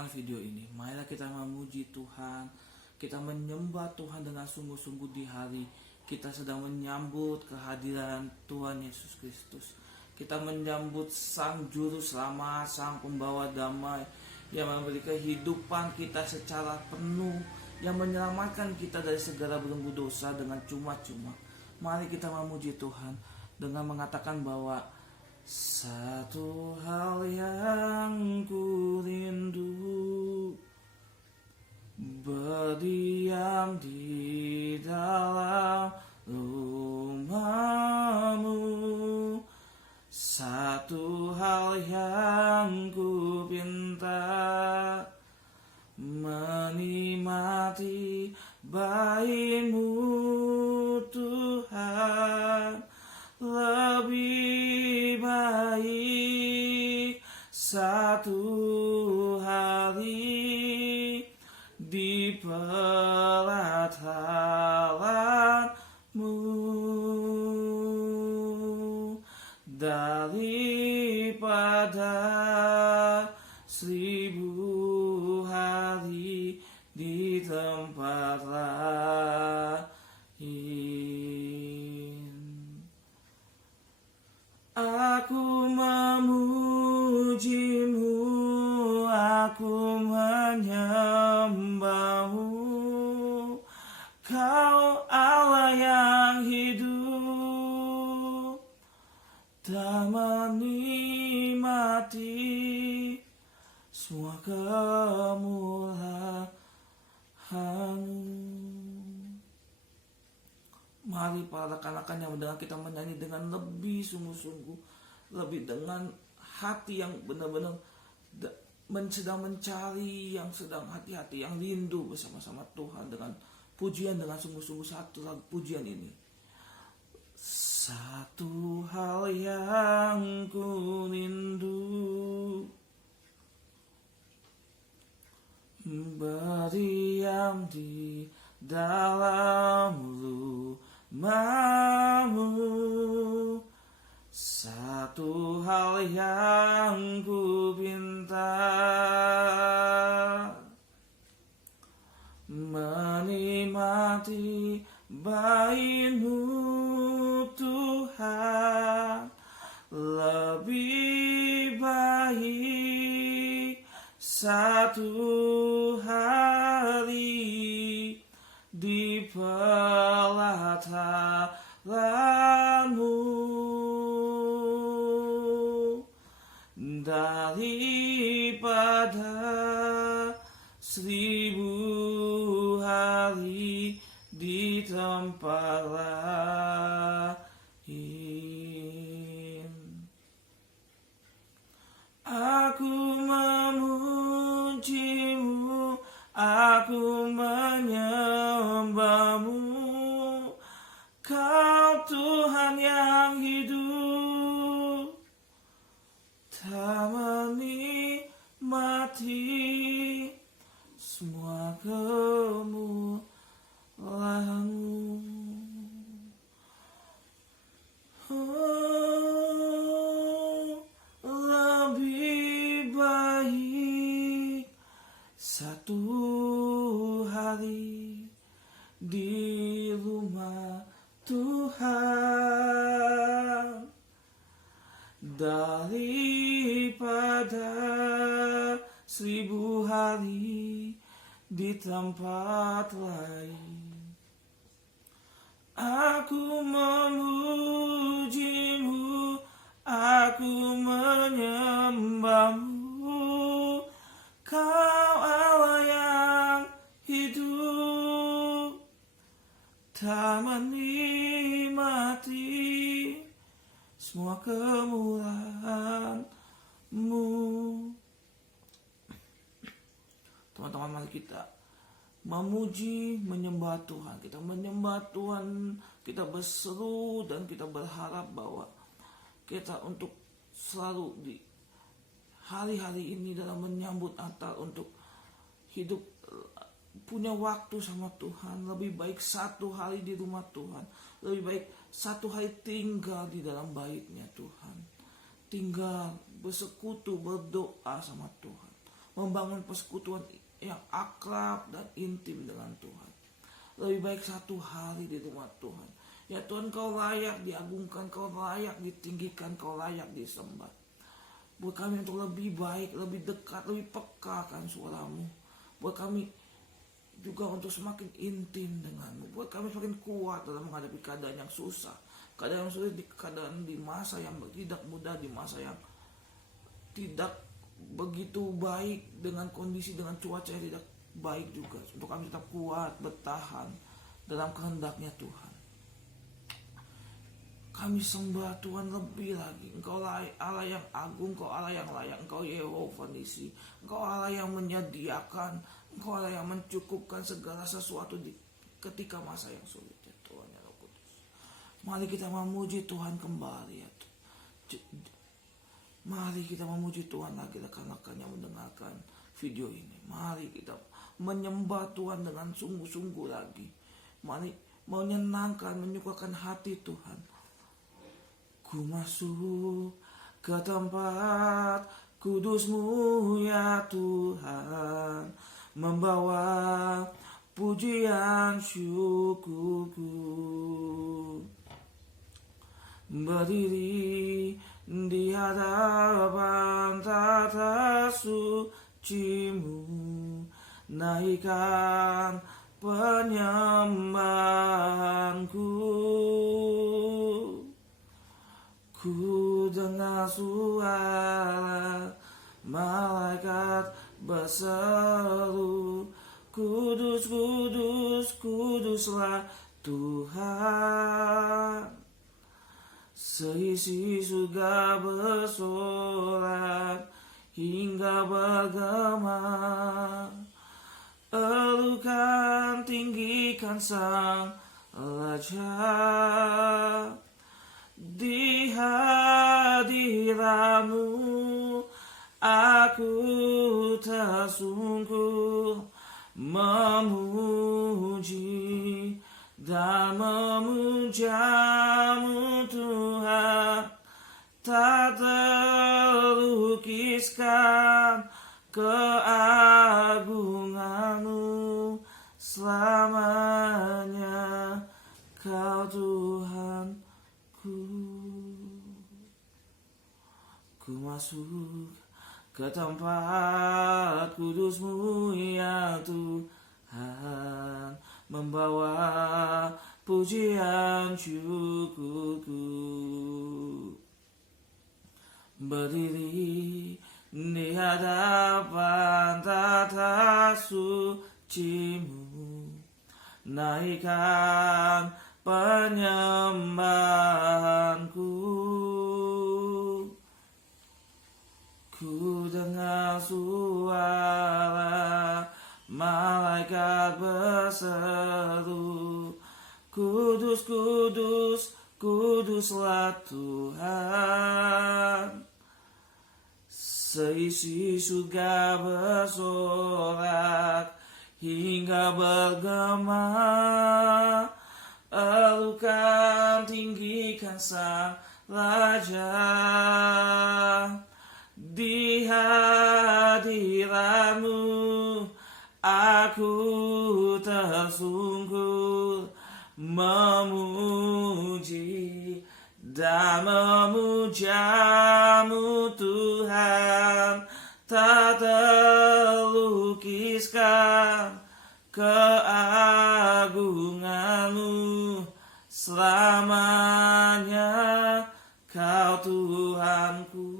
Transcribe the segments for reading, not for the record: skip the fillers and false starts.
mendengarkan video ini, marilah kita memuji Tuhan, kita menyembah Tuhan dengan sungguh-sungguh di hari kita sedang menyambut kehadiran Tuhan Yesus Kristus. Kita menyambut Sang Juru Selamat, Sang Pembawa Damai, yang memberi kehidupan kita secara penuh, yang menyelamatkan kita dari segala belenggu dosa dengan cuma-cuma. Mari kita memuji Tuhan dengan mengatakan bahwa satu hal yang ku rindu, berdiam di dalam rumah-Mu. Satu hal yang ku pinta, menikmati baik-Mu Tuhan. Lebih baik satu hari di pelataran-Mu daripada 1000 hari di tempat lain. Aku memuji-Mu, aku menyembah-Mu, Kau Allah yang hidup, tak menikmati semua kemurahan-Mu. Mari para rekan-rekan yang mendengar kita menyanyi dengan lebih sungguh-sungguh, lebih dengan hati yang benar-benar sedang mencari, yang sedang hati-hati yang rindu bersama-sama Tuhan, dengan pujian, dengan sungguh-sungguh satu lagu pujian ini. Satu hal yang ku rindu, berdiam di dalam rumah-Mu. Satu hal yang ku pinta, menikmati baik-Mu Tuhan. Lebih baik satu hari di pelataran-Mu daripada 1000 hari di tempat lain. Aku memuji-Mu, aku menyembah-Mu, Kau Tuhan yang hidup, tak menikmati semua kemurahan-Mu. Lebih baik satu hari di rumah Tuhan daripada 1000 hari di tempat lain. Aku memuji-Mu, aku menyembah-Mu, Kau Allah yang hidup, tak menikmati semua kemurahan-Mu. Teman-teman, mari kita memuji, menyembah Tuhan. Kita menyembah Tuhan, kita berseru dan kita berharap bahwa kita untuk selalu di hari-hari ini dalam menyambut Natal untuk hidup punya waktu sama Tuhan. Lebih baik satu hari di rumah Tuhan, lebih baik satu hari tinggal di dalam bait-Nya Tuhan, tinggal bersekutu, berdoa sama Tuhan, membangun persekutuan yang akrab dan intim dengan Tuhan. Lebih baik satu hari di rumah Tuhan. Ya Tuhan, Kau layak diagungkan, Kau layak ditinggikan, Kau layak disembah. Buat kami untuk lebih baik, lebih dekat, lebih peka akan suara-Mu. Buat kami juga untuk semakin intim dengan-Mu. Buat kami semakin kuat dalam menghadapi keadaan yang susah. Keadaan yang sulit, keadaan di masa yang tidak mudah, di masa yang tidak begitu baik, dengan kondisi, dengan cuaca yang tidak baik juga. Untuk kami tetap kuat, bertahan dalam kehendak-Nya Tuhan. Kami sembah Tuhan lebih lagi. Engkau Allah yang agung, Engkau Allah yang layak, Engkau Yehova Nisi, Engkau Allah yang menyediakan, Engkau Allah yang mencukupkan segala sesuatu ketika masa yang sulit, ya Tuhan ya Roh Kudus. Mari kita memuji Tuhan kembali, ya Tuhan. Mari kita memuji Tuhan lagi rekan-rekan yang mendengarkan video ini. Mari kita menyembah Tuhan dengan sungguh-sungguh lagi. Mari menyenangkan, menyukakan hati Tuhan. Ku masuk ke tempat kudus-Mu ya Tuhan, membawa pujian syukurku, berdiri di hadapan tata suci-Mu, naikkan penyembahanku. Ku dengar suara malaikat berseru, Kudus, kudus, kuduslah Tuhan. Seisi surga bersorak hingga bergema, elukan tinggikan Sang Raja. Di hadirat-Mu aku tersungkur memuji dan memuja-Mu Tuhan. Tak terlukiskan keagungan-Mu selamanya, Kau Tuhan. Ku masuk ke tempat kudus-Mu ya Tuhan, membawa pujian syukurku, berdiri di hadapan tata suci-Mu, naikkan penyembahanku. Ku dengar suara malaikat berseru, Kudus, kudus, kuduslah Tuhan. Seisi surga bersorak hingga bergema, elukan tinggikan Sang Raja. Di hadirat-Mu aku tersungkur memuji dan memuja-Mu Tuhan. Tak terlukiskan keagungan-Mu selamanya, Kau Tuhanku.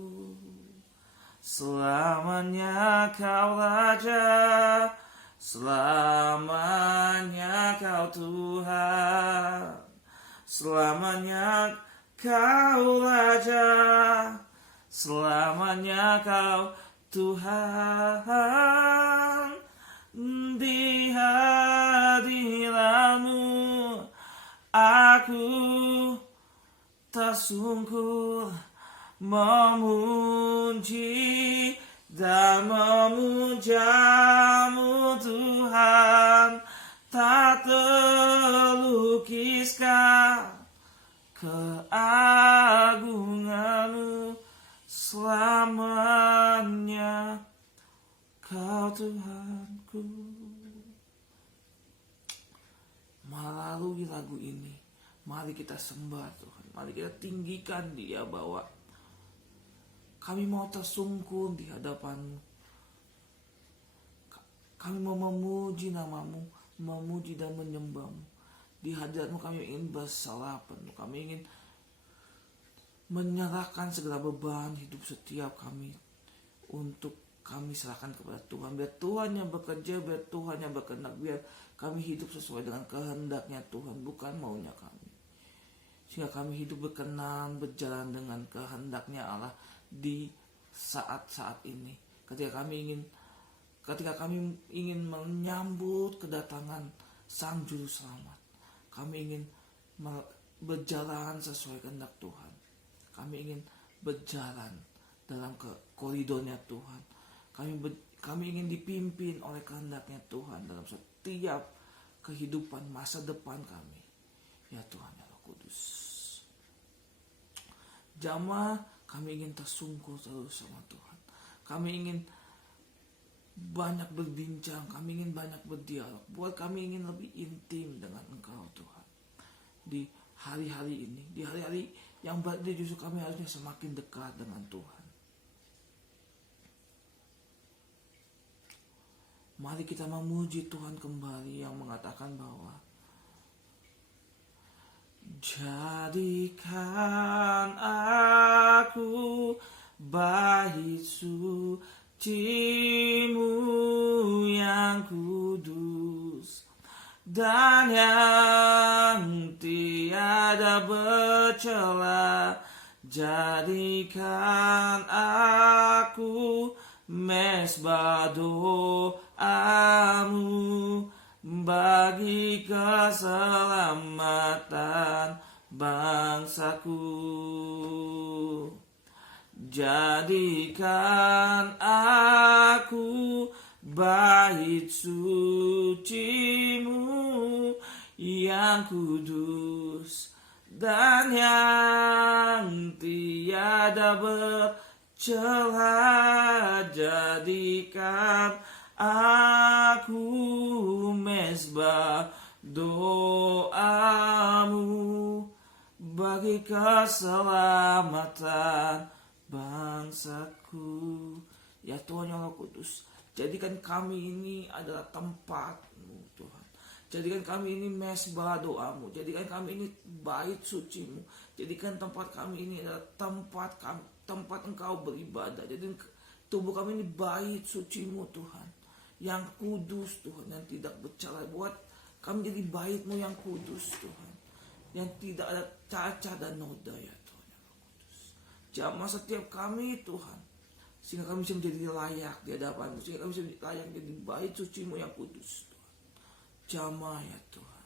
Selamanya Kau Raja, selamanya Kau Tuhan. Selamanya Kau Raja, selamanya Kau Tuhan. Di hadirat-Mu aku tersungkur memuji dan memuja-Mu Tuhan. Tak terlukiskan keagungan-Mu selamanya, Kau Engkau Tuhanku. Melalui lagu ini, mari kita sembah Tuhan. Mari kita tinggikan Dia bahwa kami mau tersungkur di hadapan-Mu. Kami mau memuji nama-Mu, memuji dan menyembah-Mu. Di hadirat-Mu kami ingin bersalah penuh. Kami ingin menyerahkan segala beban hidup setiap kami untuk kami serahkan kepada Tuhan. Biar Tuhan yang bekerja, biar Tuhan yang berkehendak, biar kami hidup sesuai dengan kehendaknya Tuhan, bukan maunya kami. Sehingga kami hidup berkenan, berjalan dengan kehendaknya Allah di saat-saat ini. Ketika kami ingin menyambut kedatangan Sang Juru Selamat, kami ingin berjalan sesuai kehendak Tuhan. Kami ingin berjalan dalam koridornya Tuhan. Kami ingin dipimpin oleh kehendaknya Tuhan dalam setiap kehidupan masa depan kami. Ya Tuhan, ya Roh Kudus. Jamaah, kami ingin tersungkur terus sama Tuhan. Kami ingin banyak berbincang, kami ingin banyak berdialog. Buat kami ingin lebih intim dengan Engkau Tuhan. Di hari-hari ini, di hari-hari yang berarti justru kami harusnya semakin dekat dengan Tuhan. Mari kita memuji Tuhan kembali yang mengatakan bahwa jadikan aku bait suci-Mu yang kudus dan yang tiada bercela. Jadikan aku mesbah doa-Mu bagi keselamatan bangsaku. Jadikan aku bait suci-Mu yang kudus dan yang tiada bercela. Jadikan aku mesbah doa-Mu bagi keselamatan bangsaku. Ya Tuhan yang Roh Kudus, jadikan kami ini adalah tempat-Mu Tuhan. Jadikan kami ini mesbah doa-Mu. Jadikan kami ini bait suci-Mu. Jadikan tempat kami ini adalah tempat Engkau beribadah. Jadi tubuh kami ini bait suci-Mu Tuhan, yang kudus Tuhan, yang tidak bercela. Buat kami jadi bait-Mu yang kudus Tuhan, yang tidak ada cacat dan noda ya Tuhan yang kudus. Jamah setiap kami Tuhan, sehingga kami bisa menjadi layak di hadapan-Mu, sehingga kami bisa menjadi layak jadi bait suci-Mu yang kudus Tuhan. Jamah ya Tuhan,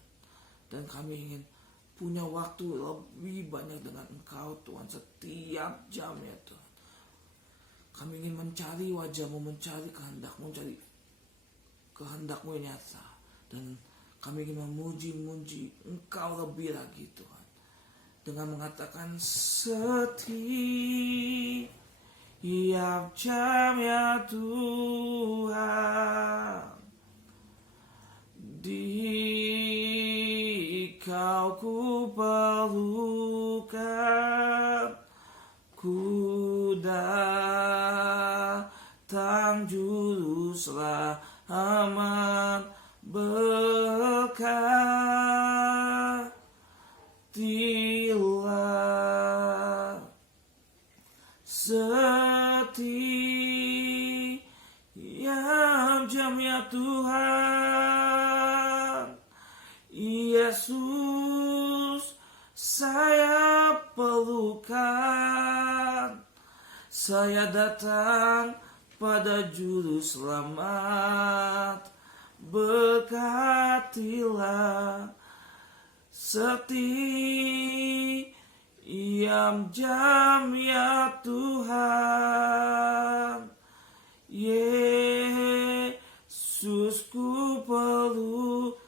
dan kami ingin punya waktu lebih banyak dengan Engkau Tuhan setiap jam ya Tuhan. Kami ingin mencari wajah-Mu, mencari kehendak-Mu, mencari kehendak-Mu yang nyata. Dan kami ingin memuji Engkau lebih lagi Tuhan, dengan mengatakan setiap jam ya Tuhan, di Kau ku perlukan, ku datang Juru Selamat, berkatilah setiap jam ya Tuhan. Yesus, saya perlukan, saya datang pada Juru Selamat, berkatilah setiap jam ya Tuhan. Yesus ku perlukan,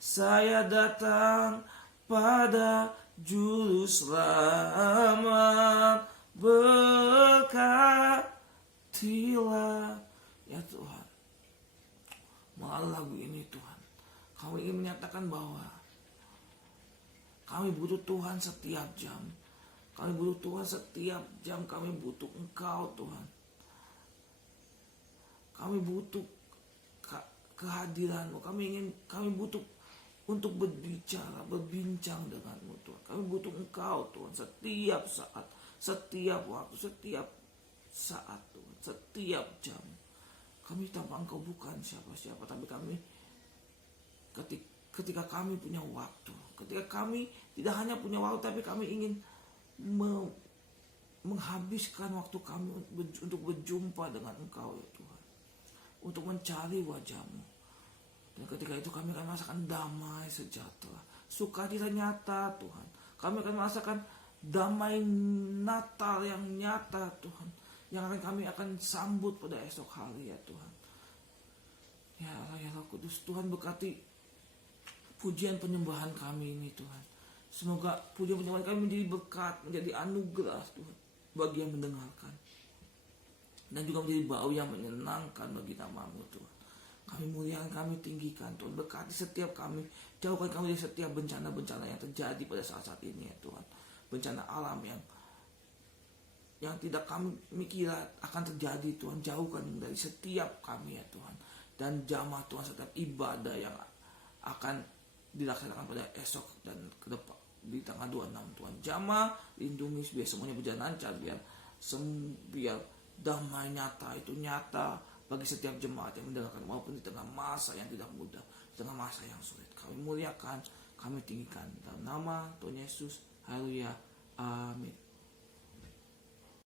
saya datang pada Juru Selamat, berkatilah berhentilah ya Tuhan. Melalui lagu ini Tuhan, kami ingin menyatakan bahwa kami butuh Tuhan setiap jam. Kami butuh Tuhan setiap jam, kami butuh Engkau Tuhan. Kami butuh kehadiran-Mu. Kami butuh untuk berbincang dengan-Mu Tuhan. Kami butuh Engkau Tuhan setiap saat, setiap waktu, setiap saat Tuhan, setiap jam. Kami tanpa Engkau bukan siapa-siapa, tapi kami ketika kami punya waktu, ketika kami tidak hanya punya waktu, tapi kami ingin menghabiskan waktu kami untuk berjumpa dengan Engkau ya Tuhan, untuk mencari wajah-Mu. Dan ketika itu kami akan merasakan damai sejahtera, sukacita nyata Tuhan. Kami akan merasakan damai Natal yang nyata Tuhan, yang kami akan sambut pada esok hari ya Tuhan. Ya Allah ya Roh Kudus, Tuhan berkati pujian penyembahan kami ini Tuhan. Semoga pujian penyembahan kami menjadi berkat, menjadi anugerah Tuhan bagi yang mendengarkan, dan juga menjadi bau yang menyenangkan bagi nama-Mu Tuhan. Kami muliakan, kami tinggikan Tuhan. Berkati setiap kami, jauhkan kami dari setiap bencana-bencana yang terjadi pada saat-saat ini ya Tuhan. Bencana alam yang tidak kami kira akan terjadi Tuhan, jauhkan dari setiap kami ya Tuhan. Dan jamah Tuhan setiap ibadah yang akan dilaksanakan pada esok dan ke depan di tanggal 26 Tuhan. Jamah, lindungi biar semuanya berjalan lancar, biar damai nyata itu nyata bagi setiap jemaat yang mendengarkan, maupun di tengah masa yang tidak mudah, di tengah masa yang sulit. Kami muliakan, kami tinggikan dalam nama Tuhan Yesus. Haleluya. Amin.